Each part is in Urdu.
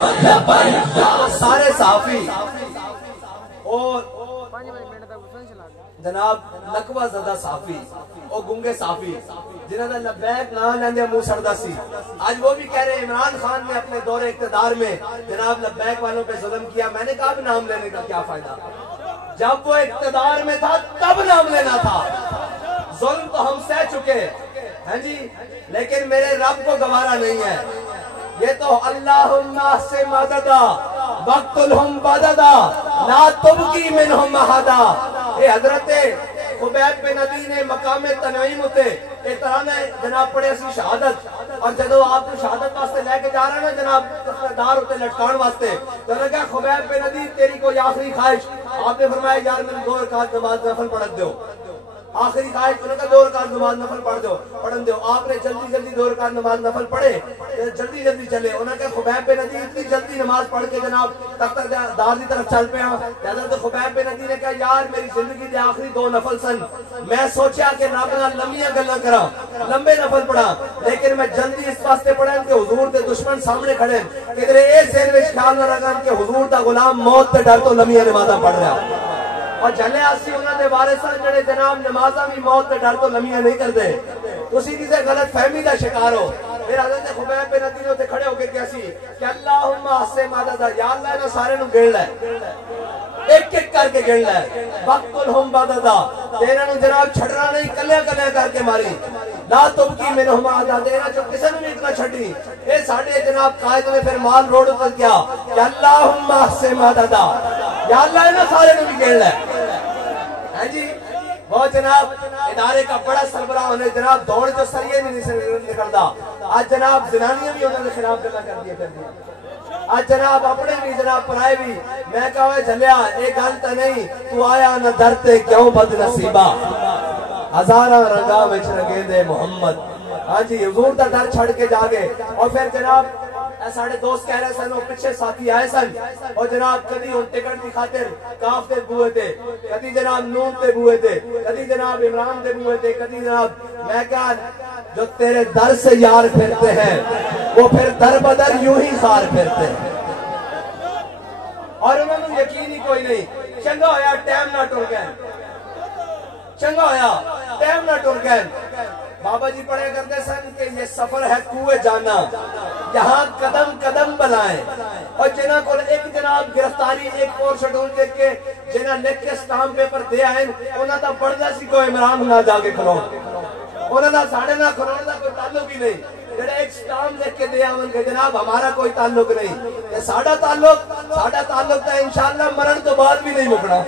سارے صحافی اور جناب لقبہ زدہ صحافی اور گنگے صحافی جنہوں نے لبیک نہ لیندے منہ سڑدا سی، آج وہ بھی کہہ رہے ہیں عمران خان نے اپنے دور اقتدار میں جناب لبیک والوں پہ ظلم کیا۔ میں نے کہا بھی نام لینے کا کیا فائدہ، جب وہ اقتدار میں تھا تب نام لینا تھا۔ ظلم تو ہم سہ چکے ہیں جی، لیکن میرے رب کو گوارا نہیں ہے۔ یہ تو اللہم سے مددا وقتلہم بددا لا تبقی منہم احدا۔ یہ حضرت خبیب بن عدی نے مقام تنعیم ہوتے یہ ترانہ جناب پڑھے سی شہادت، اور جدو آپ کو شہادت واسطے لے کے جا رہا نا جناب دار ہوتے لٹکان واسطے، تو نے کہا خبیب بن عدی تیری کوئی آخری خواہش؟ آپ نے فرمایا یار میں 2 رکعت نماز نفل پڑھ دو۔ آخری خواہش انہوں نے 2 رکعت نماز نفل پڑھن دو۔ آپ نے جلدی جلدی 2 رکعت نماز نفل پڑھے، جلدی جلدی چلے۔ انہوں نے کہا خبیب بن عدی اتنی جلدی نماز پڑھ کے جناب تختہ دار دی طرف چل پہ ہاں۔ حضرت خبیب بن عدی نے کہا یار میری زندگی دے آخری 2 نفل سن، میں سوچیا کہ رب نال لمبیاں گلاں کراں، لمبے نفل پڑھاں، لیکن میں جلدی اس واسطے پڑھاں کہ حضور دے دشمن سامنے کھڑے کدھر اس ذہن وچ خیال نہ رکھن کہ حضور دا غلام موت تے ڈر تو لمبیاں نمازاں پڑھ رہا۔ اور جلے آسی انہوں نے وارثان جڑے جناب نمازاں بھی موت تے ڈر تو لمحیاں نہیں کر دے، اسی کسی غلط فہمی دا شکار ہو۔ پھر حضرت خبیب بن عدی نے کھڑے ہو کے کیسی کہ اللہم احسن مددا، یا اللہ انہوں سارے نو گن لے، ایک ایک کر کے گن لے، وقتلہم بددا، تیرا نو جناب چھڑنا نہیں، کلیاں کلیاں کر کے ماری، لا تبقی منہم احدا، تیرا جو کسی نے اتنا چھڑی۔ اے ساڑھے جناب قائد نے پھر مال روڈ اتر کیا کہ اللہم احسن مددا، یا اللہ انہوں سارے نو بھی گن لے۔ ہے جی وہ جناب ادارے کا بڑا سربراہ ہونے جناب دوڑ جو سریے نہیں نکلتا، آج جناب زنانیاں بھی انہوں نے خلاف کرنا کر دیا کر دیا، آج جناب اپنے بھی جناب پرائے بھی۔ میں کہا ہوئے جھلیا ایک گلتا نہیں، تو آیا نہ درتے کیوں بد نصیبہ، ہزارہ رنگا وچ رگے دے محمد۔ ہاں جی حضور دا ڈر چھڑ کے جاگے۔ اور پھر جناب ساڑھے دوست کہہ رہے سن وہ پچھے ساتھی آئے سن، اور جناب کدی ان ٹکٹ کی خاطر کاف دے بوئے تھے، کدی جناب نون دے بوئے تھے، کدی جناب عمران دے بوئے تھے، کدی جناب میں کہا جو تیرے در سے یار پھرتے ہیں وہ پھر در بدر یوں ہی خار پھرتے ہیں۔ اور انہوں نے یقین ہی کوئی نہیں، چنگا ہویا ٹائم نہ ٹر گئے، چنگا ہویا ٹائم نہ ٹر گئے۔ بابا جی پڑھے کرتے سن کہ یہ سفر ہے کوئے جانا، یہاں قدم قدم بلائیں، اور جنہاں کو ایک جناب گرفتاری ایک اور شیڈول دیکھ کے جنہاں لکھ کے سٹام پیپر دے آئیں، انہاں تا پڑھدا سی کوئی عمران نہ جا کے کھلون، انہاں دا ساڑھے نہ کھلون دا کوئی تعلق ہی نہیں۔ جڑے ایک سٹام لکھ کے دے آئیں کہ جناب ہمارا کوئی تعلق نہیں، یہ ساڑھا تعلق تا انشاءاللہ مرن تو بعد بھی نہیں مکنا۔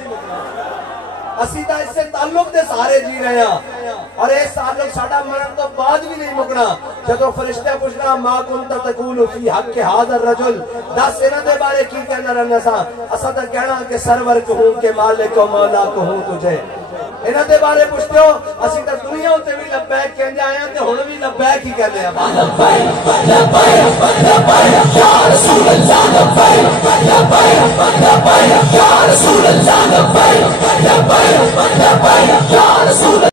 اسی تا اس سے تعلق دے سارے جی رہے ہیں، اور اس تعلق ساڑھا مرن تو بعد بھی نہیں مکنا۔ جدو فرشتہ پوچھنا ما کنت تقول فی حق هذا الرجل، 10 انہاں دے بارے کی کہنا رہنا سا، اسا تا کہنا کہ سرور کہوں کہ مالک و مولا کہوں تجھے۔ انہاں دے بارے پوچھتے ہو اسی تا دنیا ہوتے بھی لبیک کہنے آئے ہیں تے ہن بھی لبیک ہی کہنے ہیں۔